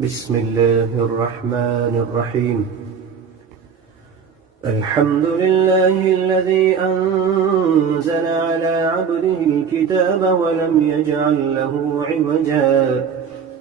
بسم الله الرحمن الرحيم. الحمد لله الذي أنزل على عبده الكتاب ولم يجعل له عوجا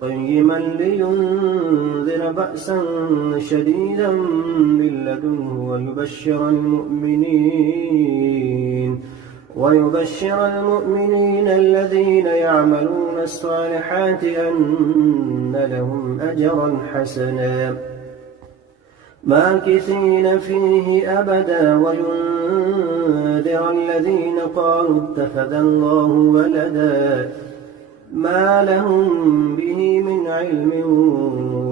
قيما لينذر بأسا شديدا من لدنه ويبشر المؤمنين الذين يعملون الصالحات أن لهم أجرا حسنا ماكثين فيه أبدا وينذر الذين قالوا اتخذ الله ولدا ما لهم به من علم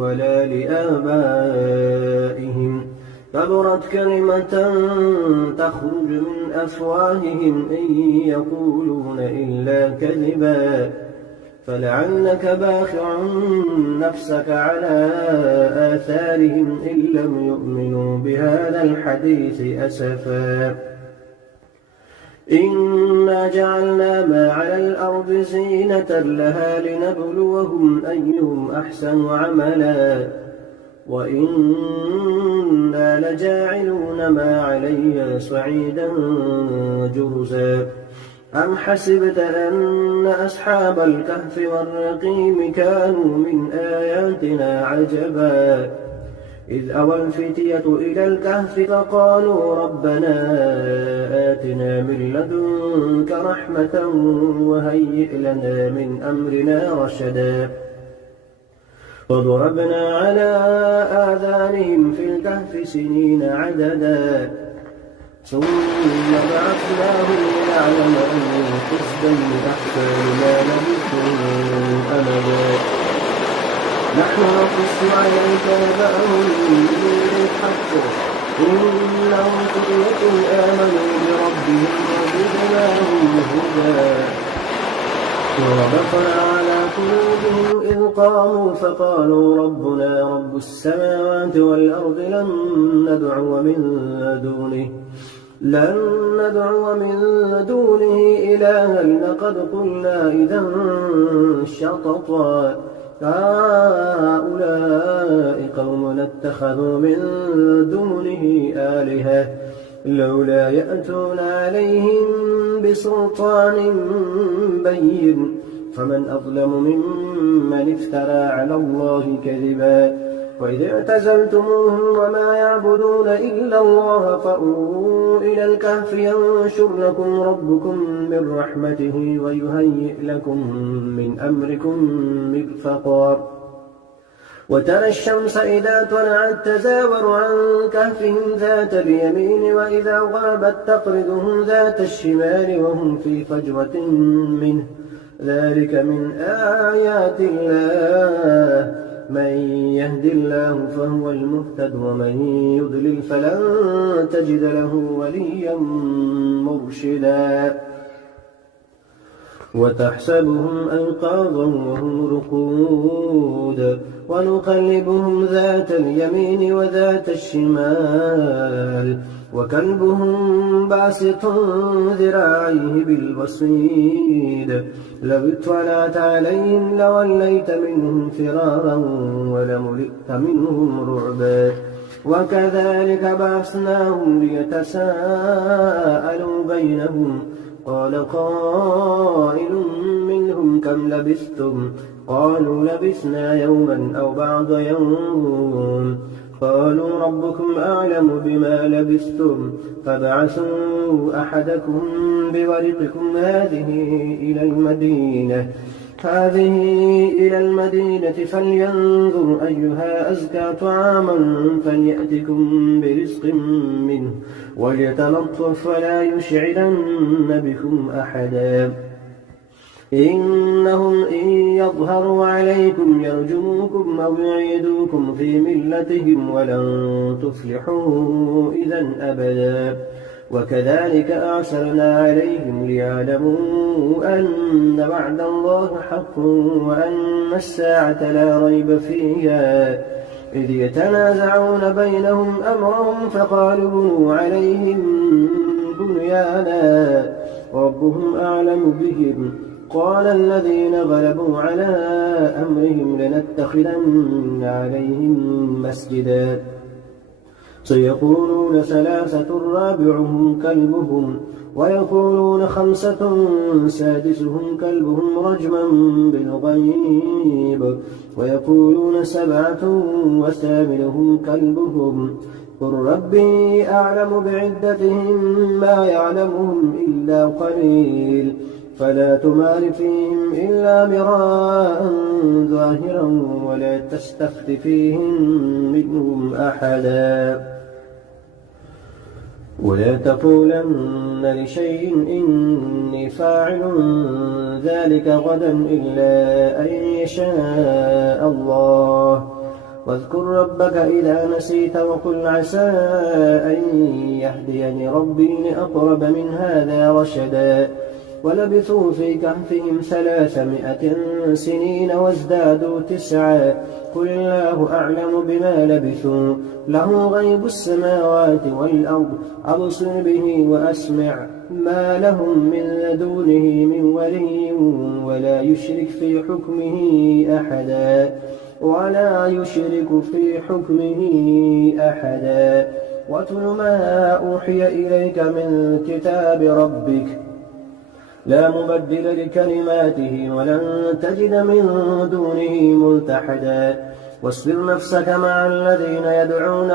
ولا لآبائهم كبرت كلمة تخرج من أفواههم إن يقولون إلا كذبا فلعلك باخع نفسك على آثارهم إن لم يؤمنوا بهذا الحديث أسفا إنا جعلنا ما على الأرض زينة لها لنبلوهم أيهم أحسن عملا وإنا لجاعلون ما عليها صعيدا جرزا أم حسبت أن أصحاب الكهف والرقيم كانوا من آياتنا عجبا إذ أوى الفتية إلى الكهف فقالوا ربنا آتنا من لدنك رحمة وهيئ لنا من أمرنا رشدا وضربنا على آذانهم في الكهف سنين عددا ثم بعثناهم لنعلم أي الحزبين أحسن ما لبثوا أمدا نحن نقص عليك نبأهم بالحق إنهم فتية آمنوا بربهم وزدناهم هدى وربطنا على قلوبهم إذ قاموا فقالوا ربنا رب السماوات والأرض لن ندعو من دونه إلها لقد قلنا إذا شططا هؤلاء قومنا اتخذوا من دونه آلهة لولا يأتون عليهم بسلطان بين فمن أظلم ممن افترى على الله كذبا وإذ اعتزلتموهم وما يعبدون إلا الله فأووا إلى الكهف ينشر لكم ربكم من رحمته ويهيئ لكم من أمركم مرفقا وترى الشمس إذا طلعت تزاور عن كهفهم ذات اليمين وإذا غابت تقرضهم ذات الشمال وهم في فجوة منه ذلك من آيات الله من يهد الله فهو المهتد ومن يضلل فلن تجد له وليا مرشدا وتحسبهم أيقاظا وهم رقود ونقلبهم ذات اليمين وذات الشمال وكلبهم باسط ذراعيه بالوصيد لو اطلعت عليهم لوليت منهم فرارا ولملئت منهم رعبا وكذلك بعثناهم ليتساءلوا بينهم قال قائل منهم كم لبثتم قالوا لبثنا يوما أو بعض يوم قالوا ربكم أعلم بما لبثتم فابعثوا أحدكم بورقكم هذه إلى المدينة فلينظر أيها أزكى طعاما فليأتكم برزق منه وليتلطف ولا يشعرن بكم أحدا إنهم إن يظهروا عليكم يرجموكم أو يعيدوكم في ملتهم ولن تفلحوا إذا أبدا وكذلك أعثرنا عليهم ليعلموا أن وعد الله حق وأن الساعة لا ريب فيها إذ يتنازعون بينهم أمرهم فقالوا بنوا عليهم بنيانا ربهم أعلم بهم قال الذين غلبوا على أمرهم لنتخذن عليهم مسجدا سيقولون ثلاثة رابعهم كلبهم ويقولون خمسة سادسهم كلبهم رجما بالغيب ويقولون سبعة وثامنهم كلبهم قل ربي أعلم بعدتهم ما يعلمهم إلا قليل فلا تمار فيهم إلا مراء ظاهرا ولا تستفت فيهم منهم أحدا ولا تقولن لشيء إني فاعل ذلك غدا إلا أن يشاء الله واذكر ربك إذا نسيت وقل عسى أن يهديني ربي لأقرب من هذا رشدا ولبثوا في كهفهم 300 سنين وازدادوا 9 قل الله أعلم بما لبثوا له غيب السماوات والأرض أبصر به وأسمع ما لهم من لدونه من ولي ولا يشرك في حكمه أحدا واتل ما أوحي إليك من كتاب ربك لا مبدل لكلماته ولن تجد من دونه ملتحدا واصبر نفسك مع الذين يدعون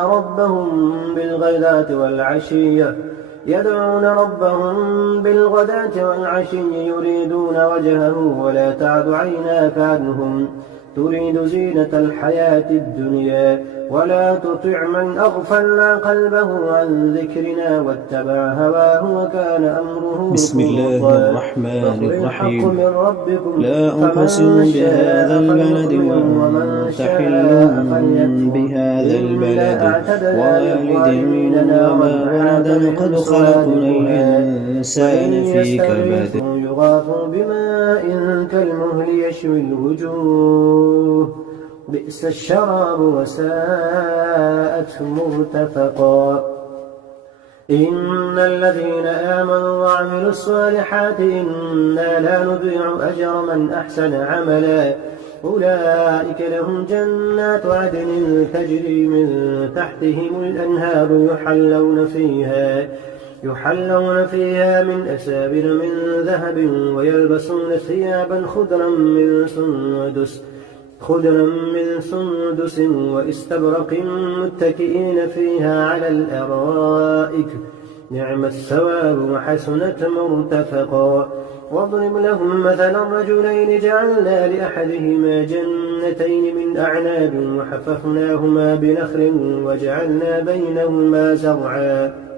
ربهم بالغداة والعشي يريدون وجهه ولا تعد عيناك عنهم تريد زينة الحياة الدنيا ولا تطع من أغفلنا قلبه عن ذكرنا واتبع هواه وكان أمره بسم الله الرحمن الرحيم لا أقسم بهذا البلد وأنت حل بهذا البلد ووالد وما ولد قد خلقنا الإنسان في كبد يغاث بماء كالمهل يشوي الوجوه بئس الشراب وساءت مرتفقا إن الذين آمنوا وعملوا الصالحات إنا لا نضيع أجر من أحسن عملا أولئك لهم جنات عدن تجري من تحتهم الأنهار يحلون فيها من أسابر من ذهب ويلبسون ثيابا خضرا من سندس واستبرق متكئين فيها على الأرائك نعم الثواب وحسنت مرتفقا واضرب لهم مثلا رجلين جعلنا لأحدهما جنتين من أعناب وحففناهما بنخل وجعلنا بينهما زرعا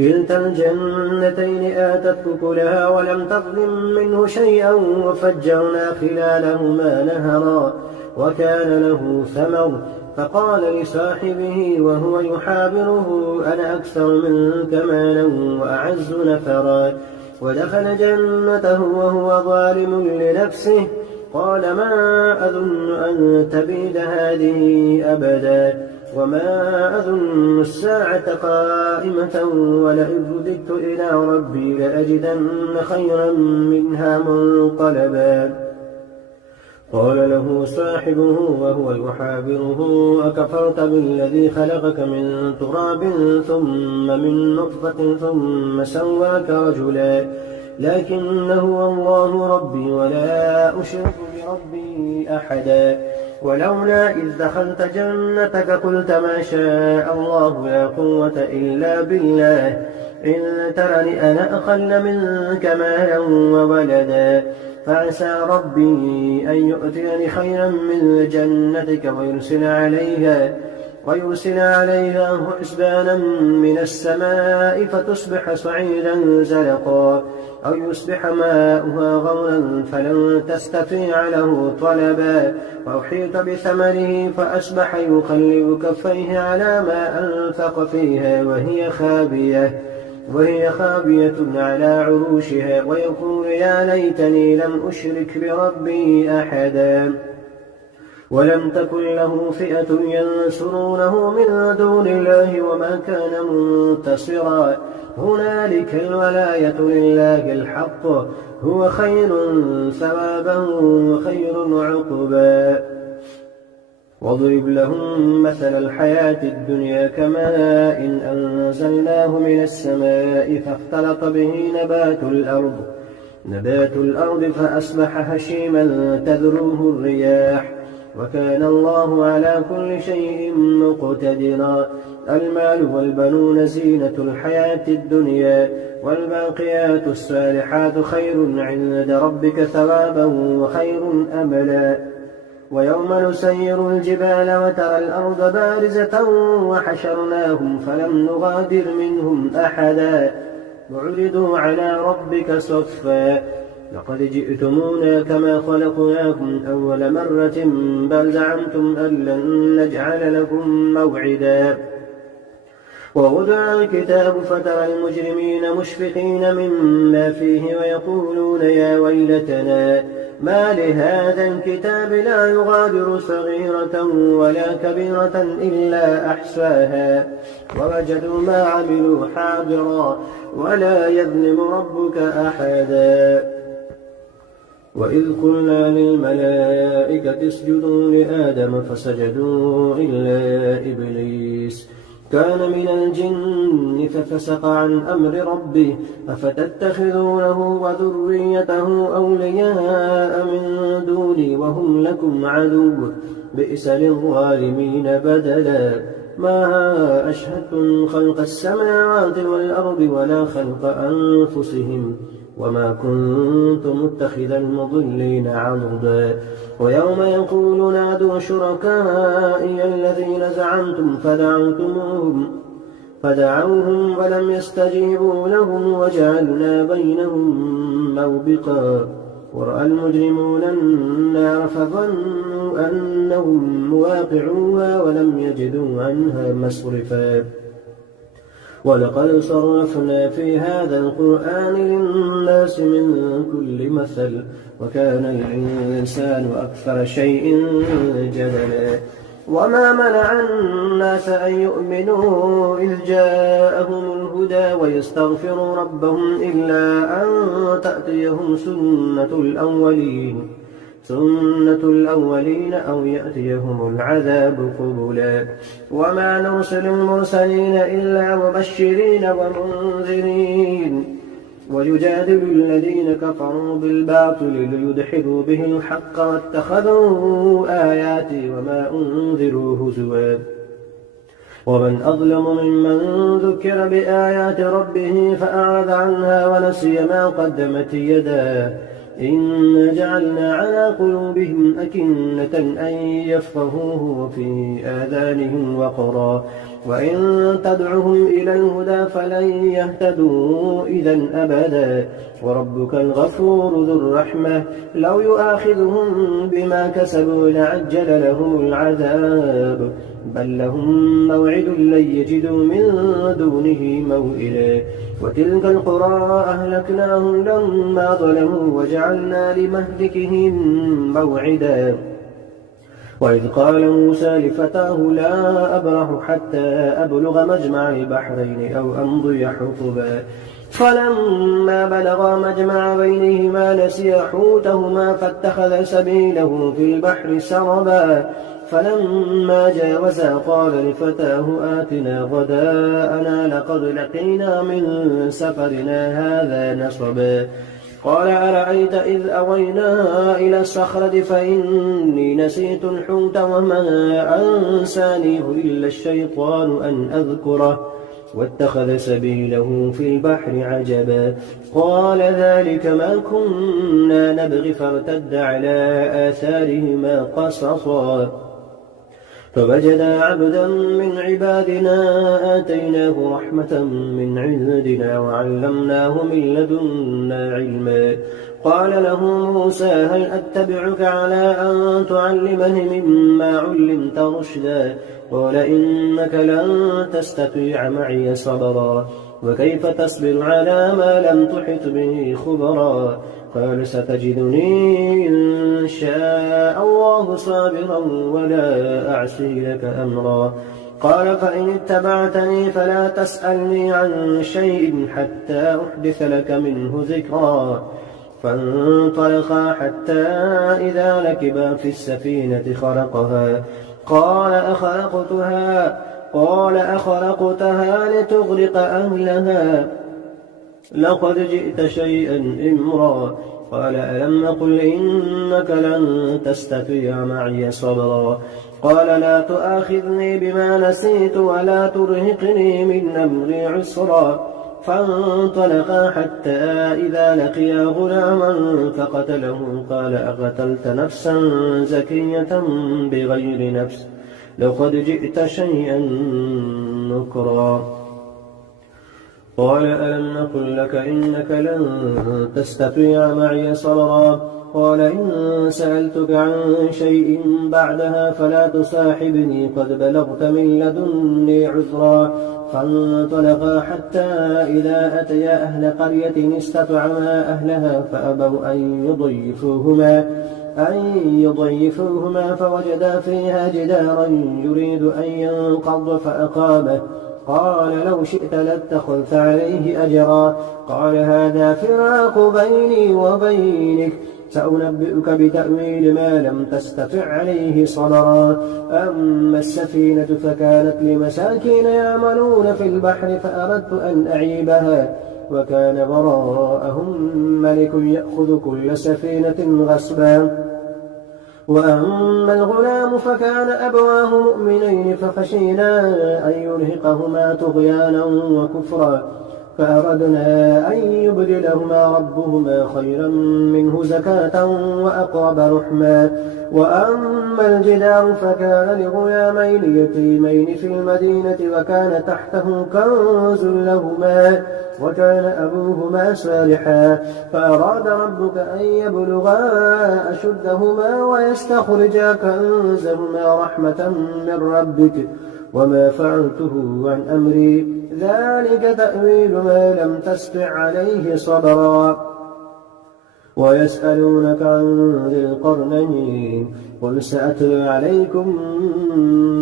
كلتا الجنتين آتت أكلها ولم تظلم منه شيئا وفجرنا خلالهما نهرا وكان له ثمر فقال لصاحبه وهو يحاوره أنا أكثر منك مالا وأعز نفرا ودخل جنته وهو ظالم لنفسه قال ما أظن أن تبيد هذه أبدا وما أظن الساعة قائمة ولئن رددت إلى ربي لأجدن خيرا منها منقلبا قال له صاحبه وهو يحاوره أكفرت بالذي خلقك من تراب ثم من نطفة ثم سواك رجلا لكن هو الله ربي ولا أشرك بربي أحدا ولولا إذ دخلت جنتك قلت ما شاء الله لا قوة إلا بالله إن ترني أنا أقل منك مالا وولدا فعسى ربي أن يؤتيني خيرا من جنتك ويرسل عليها حسبانا من السماء فتصبح صعيدا زلقا أو يصبح ماؤها غورا فلن تستطيع له طلبا وأحيط بثمره فأصبح يقلب كفيه على ما أنفق فيها وهي خابية على عروشها ويقول يا ليتني لم أشرك بربي أحدا ولم تكن له فئة ينصرونه من دون الله وما كان منتصرا هنالك الولاية لله الحق هو خير ثوابا وخير عقبا. واضرب لهم مثل الحياة الدنيا كماء إن أنزلناه من السماء فاختلط به نبات الأرض فأصبح هشيما تذروه الرياح وكان الله على كل شيء مقتدرا. المال والبنون زينة الحياة الدنيا والباقيات الصالحات خير عند ربك ثوابا وخير أملا. ويوم نسير الجبال وترى الأرض بارزة وحشرناهم فلم نغادر منهم أحدا وعرضوا على ربك صفا لقد جئتمونا كما خلقناكم أول مرة بل زعمتم أن لن نجعل لكم موعدا. ووضع الكتاب فترى المجرمين مشفقين مما فيه ويقولون يا ويلتنا ما لهذا الكتاب لا يغادر صغيرة ولا كبيرة إلا أحصاها ووجدوا ما عملوا حاضرا ولا يظلم ربك أحدا. وإذ قلنا للملائكة اسجدوا لآدم فسجدوا إلا إبليس كان من الجن ففسق عن أمر ربه أفتتخذونه وذريته أولياء من دوني وهم لكم عدو بئس للظالمين بدلا. ما أشهدتم خلق السماوات والأرض ولا خلق أنفسهم وما كنت متخذ المضلين عضدا. ويوم يقول نادوا شركائي الذين زعمتم فدعوهم ولم يستجيبوا لهم وجعلنا بينهم موبقا. ورأى المجرمون النار فظنوا أنهم مواقعوها ولم يجدوا عنها مصرفا. ولقد صرفنا في هذا القرآن للناس من كل مثل وكان الإنسان أكثر شيء جدلا. وما منع الناس أن يؤمنوا إذ جاءهم الهدى ويستغفروا ربهم إلا أن تأتيهم سنة الأولين أو يأتيهم العذاب قبلا. وما نرسل المرسلين إلا مبشرين ومنذرين ويجادل الذين كفروا بالباطل ليدحضوا به الحق واتخذوا آياتي وما أنذروا هزوا. ومن أظلم ممن ذكر بآيات ربه فأعرض عنها ونسي ما قدمت يداه إنا جعلنا على قلوبهم أكنة أن يفقهوه وفي آذانهم وقرا وإن تدعهم إلى الهدى فلن يهتدوا إذا أبدا. وربك الغفور ذو الرحمة لو يؤاخذهم بما كسبوا لعجل لهم العذاب بل لهم موعد لن يجدوا من دونه موئلا. وتلك القرى أهلكناهم لما ظلموا وجعلنا لمهلكهم موعدا. وإذ قال موسى لفتاه لا أبرح حتى أبلغ مجمع البحرين أو أمضي حقبا فلما بلغا مجمع بينهما نسيا حوتهما فاتخذ سبيله في البحر سربا فلما جاوزا قال لفتاه آتنا غداءنا لقد لقينا من سفرنا هذا نصبا. قال أرأيت إذ أوينا إلى الصخرة فإني نسيت الحوت وما أنسانيه إلا الشيطان أن أذكره واتخذ سبيله في البحر عجبا. قال ذلك ما كنا نبغي فارتد على آثارهما قصصا فوجدا عبدا من عبادنا آتيناه رحمة من عندنا وعلمناه من لدنا علما. قال له موسى هل أتبعك على أن تعلمني مما علمت رشدا قال إنك لن تستطيع معي صبرا وكيف تصبر على ما لم تحط به خبرا قال ستجدني إن شاء الله صابرا ولا أعصي لك أمرا. قال فإن اتبعتني فلا تسألني عن شيء حتى أحدث لك منه ذكرا. فانطلقا حتى إذا ركبا في السفينة خرقها قال أخرقتها لتغرق أهلها لقد جئت شيئا إمرا. قال ألم أقل إنك لن تستطيع معي صبرا. قال لا تؤاخذني بما نسيت ولا ترهقني من أمري عسرا. فانطلقا حتى إذا لقيا غلاما فقتله. قال أقتلت نفسا زكية بغير نفس لقد جئت شيئا نكرا. قال ألم نقل لك إنك لن تستطيع معي صبرا. قال إن سألتك عن شيء بعدها فلا تصاحبني قد بلغت من لدني عذرا. فانطلقا حتى إذا أتيا أهل قرية استطعما أهلها فأبوا أن يضيفوهما فوجدا فيها جدارا يريد أن ينقض فأقامه. قال لو شئت لاتخذت عليه أجرا. قال هذا فراق بيني وبينك سأنبئك بتأويل ما لم تستطع عليه صبرا. أما السفينة فكانت لمساكين يعملون في البحر فأردت أن أعيبها وكان وراءهم ملك يأخذ كل سفينة غصبا. وأما الغلام فكان أبواه مؤمنين فخشينا أن يرهقهما طغيانا وكفرا فأردنا أن يبدلهما ربهما خيرا منه زكاة وأقرب رحما. وأما الجدار فكان لغلامين يتيمين في المدينة وكان تحته كنز لهما وكان أبوهما صالحا فأراد ربك أن يبلغا أشدهما ويستخرجا كنزهما رحمة من ربك وما فعلته عن أمري ذلك تأويل ما لم تستطع عليه صبرا. ويسألونك عن ذي القرنين قل سأتلو عليكم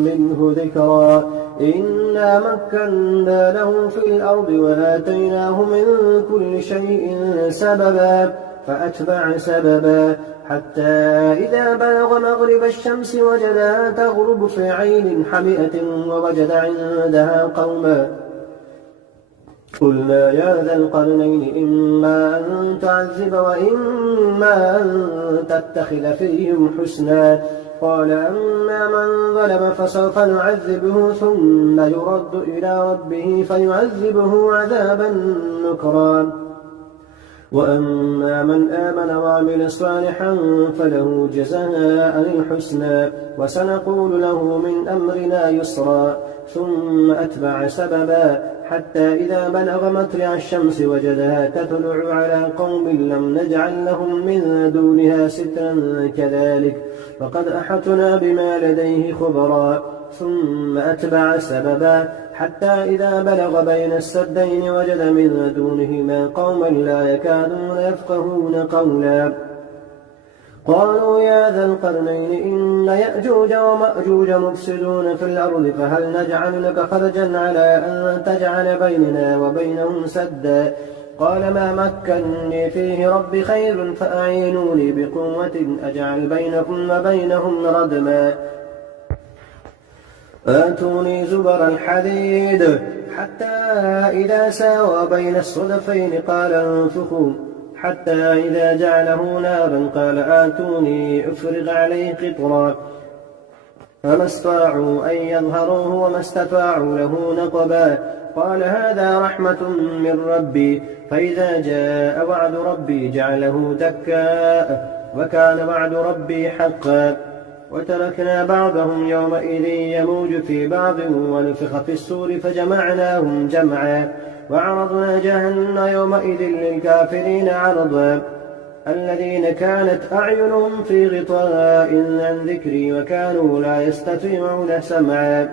منه ذكرا. إنا مكنا له في الأرض وآتيناه من كل شيء سببا فأتبع سببا حتى إذا بلغ مغرب الشمس وجدها تغرب في عين حمئة ووجد عندها قوما. قلنا يا ذا القرنين إما أن تعذب وإما أن تتخذ فيهم حسنا. قال أما من ظلم فسوف نعذبه ثم يرد إلى ربه فيعذبه عذابا نكرا. وأما من آمن وعمل صالحا فله جزاء الحسنى وسنقول له من أمرنا يسرا. ثم أتبع سببا حتى إذا بلغ مطلع الشمس وجدها تطلع على قوم لم نجعل لهم من دونها سترا كذلك فقد أحطنا بما لديه خبرا. ثم أتبع سببا حتى إذا بلغ بين السدين وجد من دونهما قوما لا يكادون يفقهون قولا. قالوا يا ذا القرنين إن يأجوج ومأجوج مفسدون في الأرض فهل نجعل لك خرجا على أن تجعل بيننا وبينهم سدا. قال ما مكنني فيه ربي خير فأعينوني بقوة أجعل بينكم وبينهم ردما. آتوني زبر الحديد حتى إذا ساوى بين الصدفين قال انفخوا حتى إذا جعله نارا قال آتوني أفرغ عليه قطرا. فما استطاعوا أن يظهروه وما استطاعوا له نقبا. قال هذا رحمة من ربي فإذا جاء وعد ربي جعله دكا وكان وعد ربي حقا. وتركنا بعضهم يومئذ يموج في بعض ونفخ في السور فجمعناهم جمعا وعرضنا جهنم يومئذ للكافرين عرضا. الذين كانت أعينهم في غطاء عن ذكري وكانوا لا يستطيعون سمعا.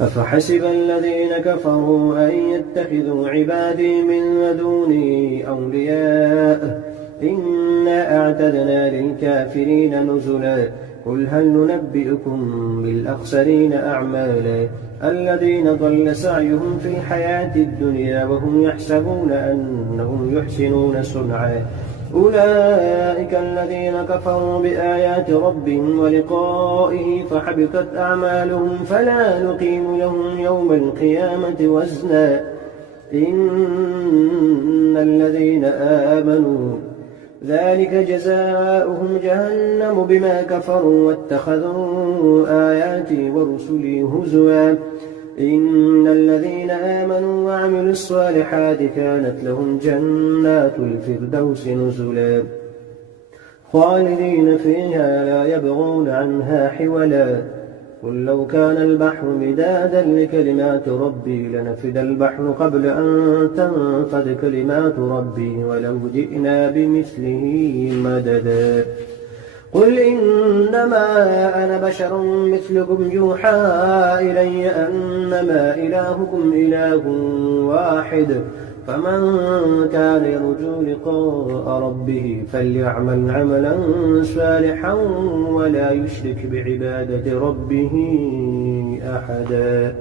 أفحسب الذين كفروا أن يتخذوا عبادي من دوني أولياء إنا أعتدنا للكافرين نزلا. قل هل ننبئكم بالأخسرين أعمالا الذين ضل سعيهم في الحياة الدنيا وهم يحسبون أنهم يحسنون صنعا أولئك الذين كفروا بآيات ربهم ولقائه فحبطت أعمالهم فلا نقيم لهم يوم القيامة وزنا إن الذين آمنوا ذلك جزاؤهم جهنم بما كفروا واتخذوا آياتي ورسلي هزوا إن الذين آمنوا وعملوا الصالحات كانت لهم جنات الفردوس نزلا خالدين فيها لا يبغون عنها حولا قل لو كان البحر مدادا لكلمات ربي لنفد البحر قبل أن تنفد كلمات ربي ولو جئنا بمثله مددا قل إنما أنا بشر مثلكم يوحى إلي أنما إلهكم إله واحد فمن كان يرجو لقاء ربه فليعمل عملا صالحا ولا يشرك بعبادة ربه أحدا.